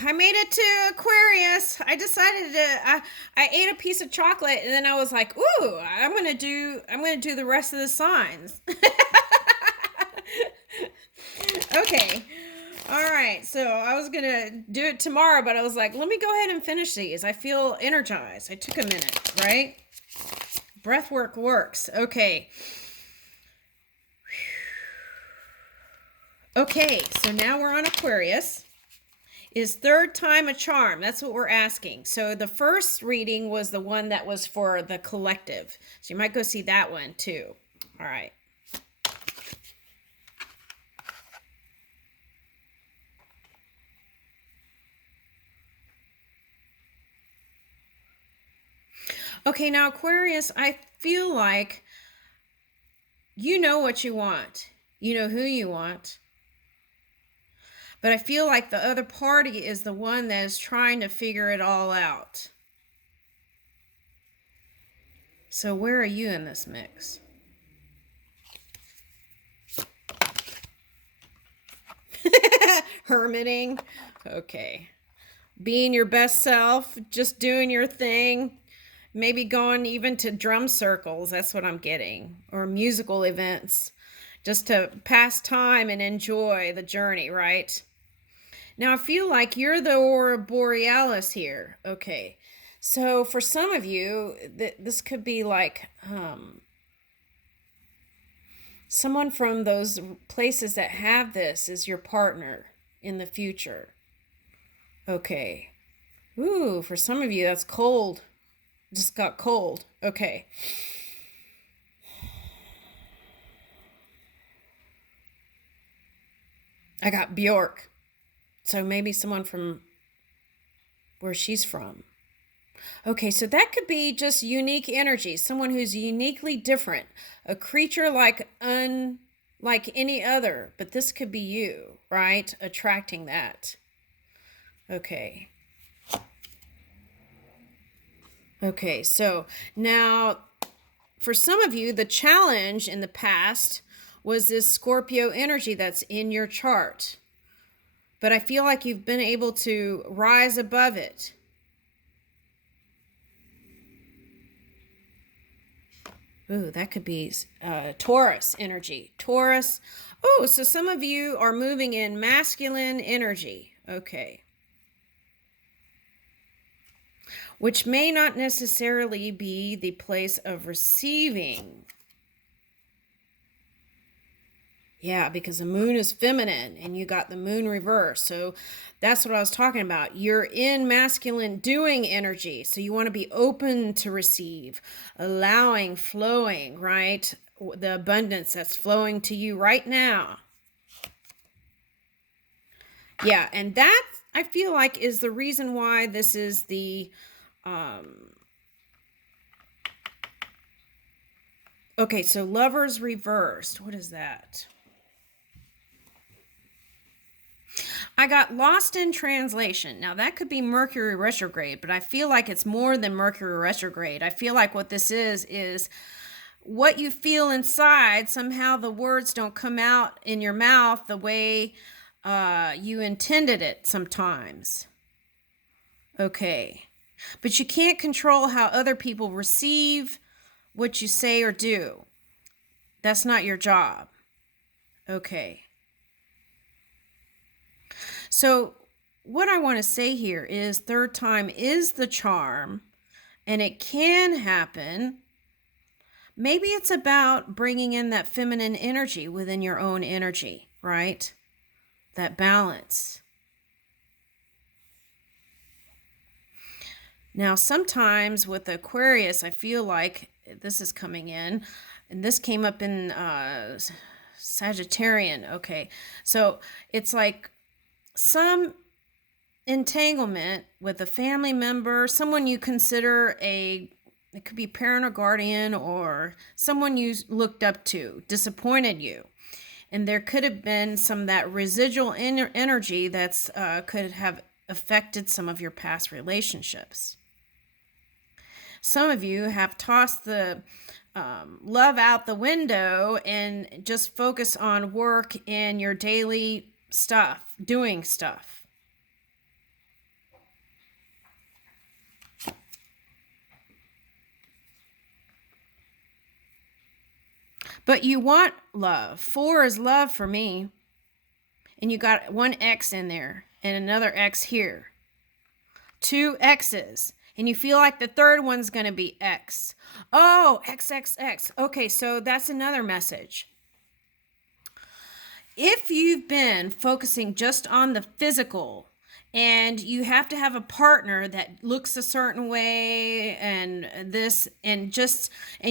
I made it to Aquarius. I decided I ate a piece of chocolate and then I was like, "Ooh, I'm going to do the rest of the signs." Okay. All right. So, I was going to do it tomorrow, but I was like, "Let me go ahead and finish these. I feel energized." I took a minute, right? Breath work works. Okay. Okay, so now we're on Aquarius. Is third time a charm? That's what we're asking. So the first reading was the one that was for the collective. So you might go see that one too. All right. Okay, now Aquarius, I feel like you know what you want. You know who you want. But I feel like the other party is the one that is trying to figure it all out. So where are you in this mix? Hermiting. Okay. Being your best self, just doing your thing. Maybe going even to drum circles. That's what I'm getting. Or musical events. Just to pass time and enjoy the journey, right? Now, I feel like you're the aurora borealis here. Okay. So, for some of you, this could be like someone from those places that have this is your partner in the future. Okay. Ooh, for some of you, that's cold. Just got cold. Okay. I got Bjork. So maybe someone from where she's from. Okay, so that could be just unique energy, someone who's uniquely different, a creature like any other, but this could be you, right? Attracting that. Okay. Okay, so now for some of you, the challenge in the past was this Scorpio energy that's in your chart. But I feel like you've been able to rise above it. Ooh, that could be Taurus energy. Taurus. Oh, so some of you are moving in masculine energy. Okay. Which may not necessarily be the place of receiving. Yeah, because the moon is feminine and you got the moon reverse. So that's what I was talking about. You're in masculine doing energy. So you want to be open to receive, allowing, flowing, right? The abundance that's flowing to you right now. Yeah, and that I feel like is the reason why this is the okay, so lovers reversed. What is that? I got lost in translation. Now, that could be Mercury retrograde, but I feel like it's more than Mercury retrograde. I feel like what this is what you feel inside. Somehow the words don't come out in your mouth the way you intended it sometimes. Okay. But you can't control how other people receive what you say or do. That's not your job. Okay. So what I want to say here is third time is the charm, and it can happen. Maybe it's about bringing in that feminine energy within your own energy, right? That balance. Now, sometimes with Aquarius, I feel like this is coming in, and this came up in Sagittarian. Okay, so it's like some entanglement with a family member, someone you consider it could be parent or guardian or someone you looked up to, disappointed you. And there could have been some of that residual energy that's could have affected some of your past relationships. Some of you have tossed the love out the window and just focus on work and your daily stuff, doing stuff. But you want love. 4 is love for me. And you got one X in there and another X here. 2 X's. And you feel like the third one's going to be X. Oh, XXX. Okay, so that's another message. If you've been focusing just on the physical and you have to have a partner that looks a certain way and this and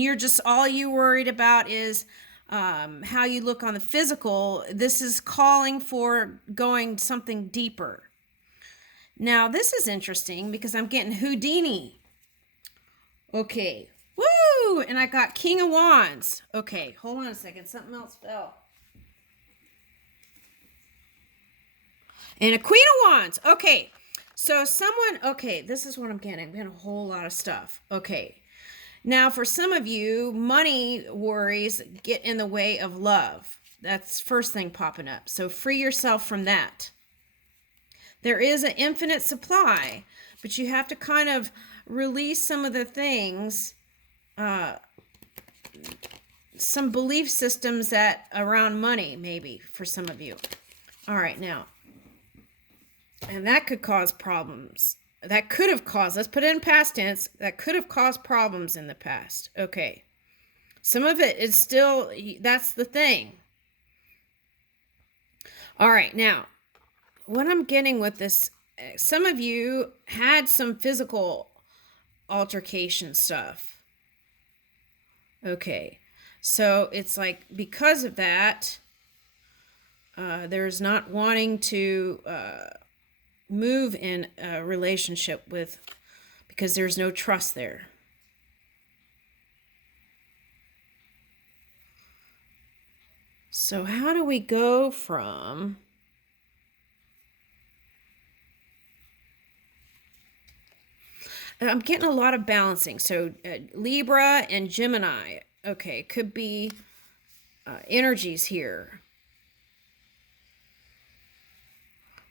you're just all you worried about is how you look on the physical, this is calling for going something deeper. Now, this is interesting because I'm getting Houdini. Okay. Woo! And I got King of Wands. Okay, hold on a second. Something else fell. And a Queen of Wands. Okay. So this is what I'm getting. I'm getting a whole lot of stuff. Okay. Now, for some of you, money worries get in the way of love. That's first thing popping up. So free yourself from that. There is an infinite supply, but you have to kind of release some of the things, some belief systems that around money, maybe for some of you. All right, now, and that could cause problems. That could have caused, let's put it in past tense, that could have caused problems in the past. Okay. Some of it is still, that's the thing. All right, now, what I'm getting with this, some of you had some physical altercation stuff. Okay, so it's like because of that, there's not wanting to move in a relationship with, because there's no trust there. So how do we go from I'm getting a lot of balancing. So Libra and Gemini. Okay, could be energies here.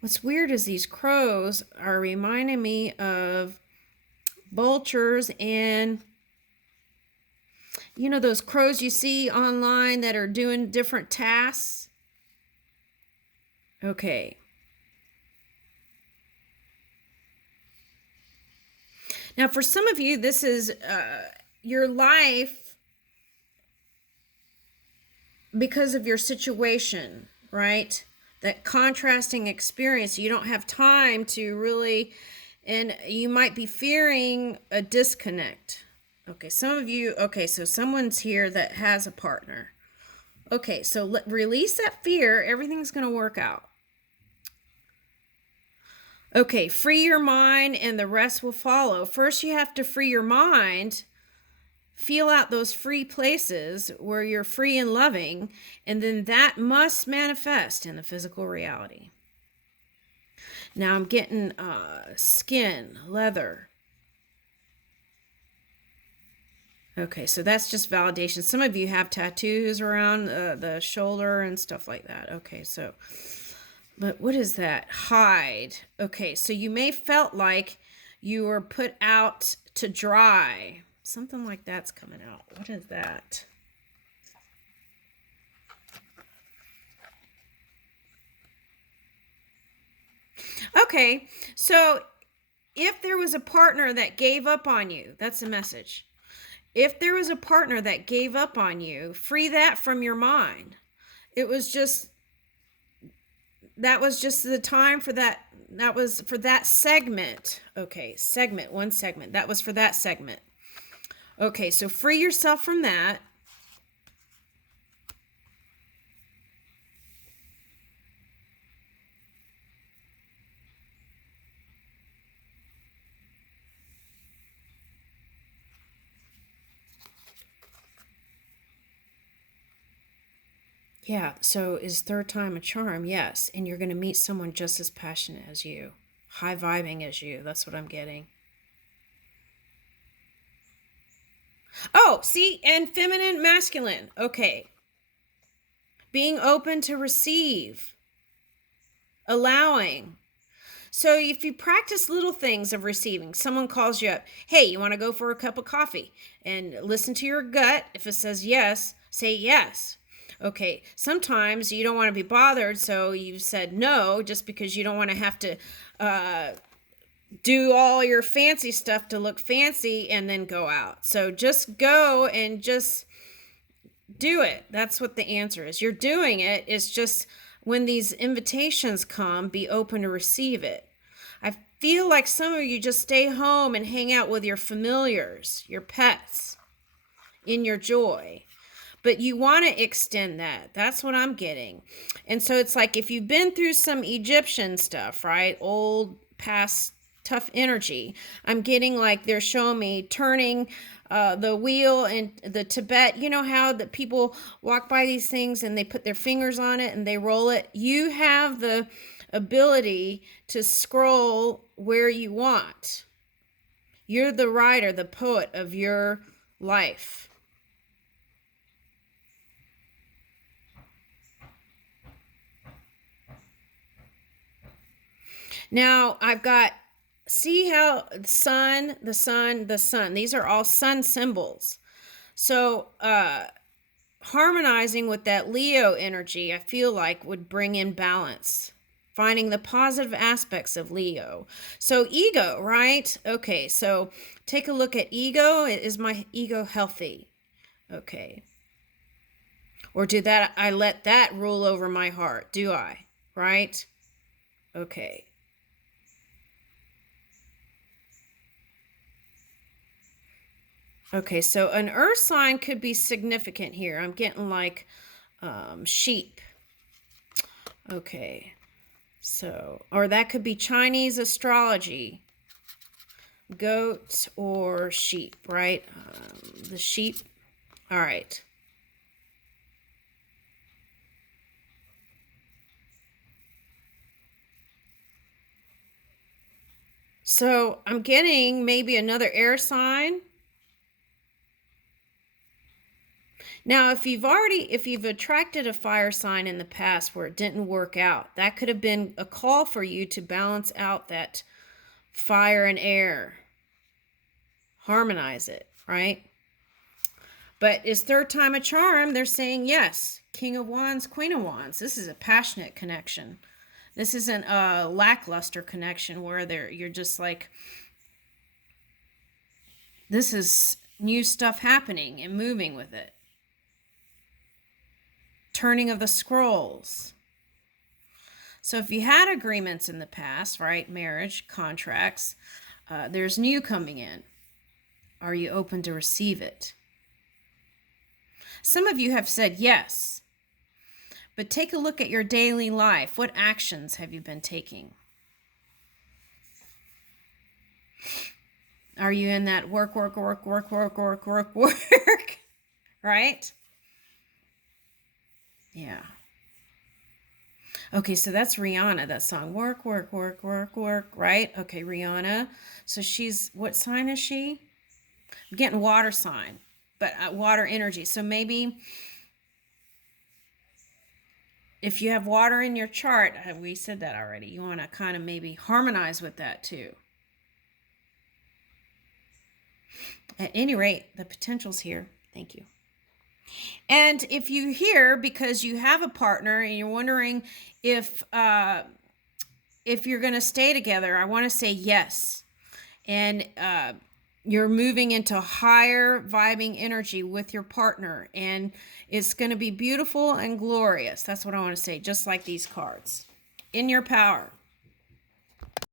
What's weird is these crows are reminding me of vultures and, you know, those crows you see online that are doing different tasks. Okay. Now, for some of you, this is your life because of your situation, right? That contrasting experience. You don't have time to really, and you might be fearing a disconnect. Okay, some of you, okay, so someone's here that has a partner. Okay, so release that fear. Everything's going to work out. Okay, free your mind and the rest will follow. First, you have to free your mind. Feel out those free places where you're free and loving, and then that must manifest in the physical reality. Now I'm getting skin, leather. Okay, so that's just validation. Some of you have tattoos around the shoulder and stuff like that. Okay, so, but what is that? Hide. Okay, so you may felt like you were put out to dry. Something like that's coming out. What is that? Okay, so if there was a partner that gave up on you, that's a message. If there was a partner that gave up on you, free that from your mind. It was just, that was just the time for that. That was for that segment. Okay, segment, one segment. That was for that segment. Okay, so free yourself from that. Yeah, so is third time a charm? Yes, and you're going to meet someone just as passionate as you, high vibing as you. That's what I'm getting. Oh, see, and feminine, masculine. Okay. Being open to receive, allowing. So if you practice little things of receiving, someone calls you up, hey, you want to go for a cup of coffee? And listen to your gut. If it says yes, Say yes. Okay, sometimes you don't want to be bothered, so you said no just because you don't want to have to do all your fancy stuff to look fancy and then go out. So just go and just do it. That's what the answer is. You're doing it. It's just when these invitations come, be open to receive it. I feel like some of you just stay home and hang out with your familiars, your pets, in your joy. But you want to extend that. That's what I'm getting. And so it's like if you've been through some Egyptian stuff, right? Old, past, tough energy. I'm getting like they're showing me turning the wheel in the Tibet. You know how that people walk by these things and they put their fingers on it and they roll it? You have the ability to scroll where you want. You're the writer, the poet of your life. Now, I've got, see how the sun, the sun, the sun, these are all sun symbols. So, harmonizing with that Leo energy, I feel like would bring in balance, finding the positive aspects of Leo. So, ego, right? Okay, so take a look at ego. Is my ego healthy? Okay. Or do that, I let that rule over my heart? Do I? Right? Okay. Okay, so an earth sign could be significant here. I'm getting like sheep. Okay, so, or that could be Chinese astrology. Goat or sheep, right? The sheep. All right. So I'm getting maybe another air sign. Now, if you've attracted a fire sign in the past where it didn't work out, that could have been a call for you to balance out that fire and air. Harmonize it, right? But is third time a charm? They're saying yes. King of Wands, Queen of Wands. This is a passionate connection. This isn't a lackluster connection where you're just like, this is new stuff happening and moving with it. Turning of the scrolls. So if you had agreements in the past, right, marriage, contracts, there's new coming in. Are you open to receive it? Some of you have said yes, but take a look at your daily life. What actions have you been taking? Are you in that work, right? Yeah. Okay, so that's Rihanna, that song. Work, right? Okay, Rihanna. So what sign is she? I'm getting water sign, but water energy. So maybe if you have water in your chart, we said that already, you want to kind of maybe harmonize with that too. At any rate, the potential's here. Thank you. And if you hear because you have a partner and you're wondering if you're going to stay together, I want to say yes. And you're moving into higher vibing energy with your partner, and it's going to be beautiful and glorious. That's what I want to say, just like these cards. In your power.